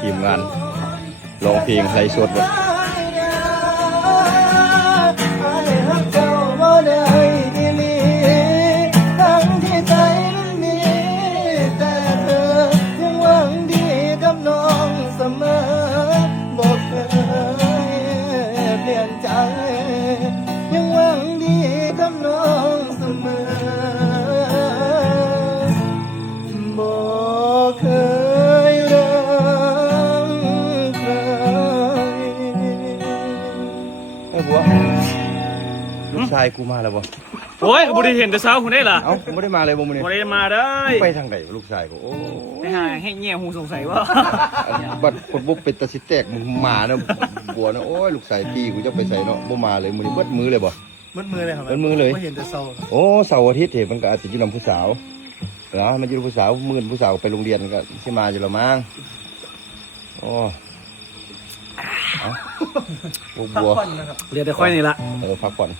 ทีมงานร้องเพลงไลฟ์สดบ่ลูกชายกูมาแล้วบ่โอ้ยบุรีเห็นแต่เช้าคุณได้ล่ะเอ้าผมไม่ได้มาเลยบ่มื้อนี้บุรีมาได้ไปทางไหนลูกชายกูโอ้ไปหาให้แง่หูสงสัยว่าบัดคนบ่เป็นตาสิแตกมึงมาเนาะบัวเนาะโอ้ยลูกชายพี่กูจะไปใส่เนาะบ่มาเลยมื้อนี้เบิดมือเลยบ่มืดมือเลยครับเบิดมือเลยไม่เห็นแต่เช้าโอ้เสาร์อาทิตย์เห็นมันก็อาจจะอยู่นำผู้สาวเนาะมันอยู่ผู้สาวมื้อผู้สาวไปโรงเรียนก็สิมาอยู่แล้วมั้งโอ้บัวพักผ่อนนะครับเรียนแต่ค่อยนี่ละพักผ่อน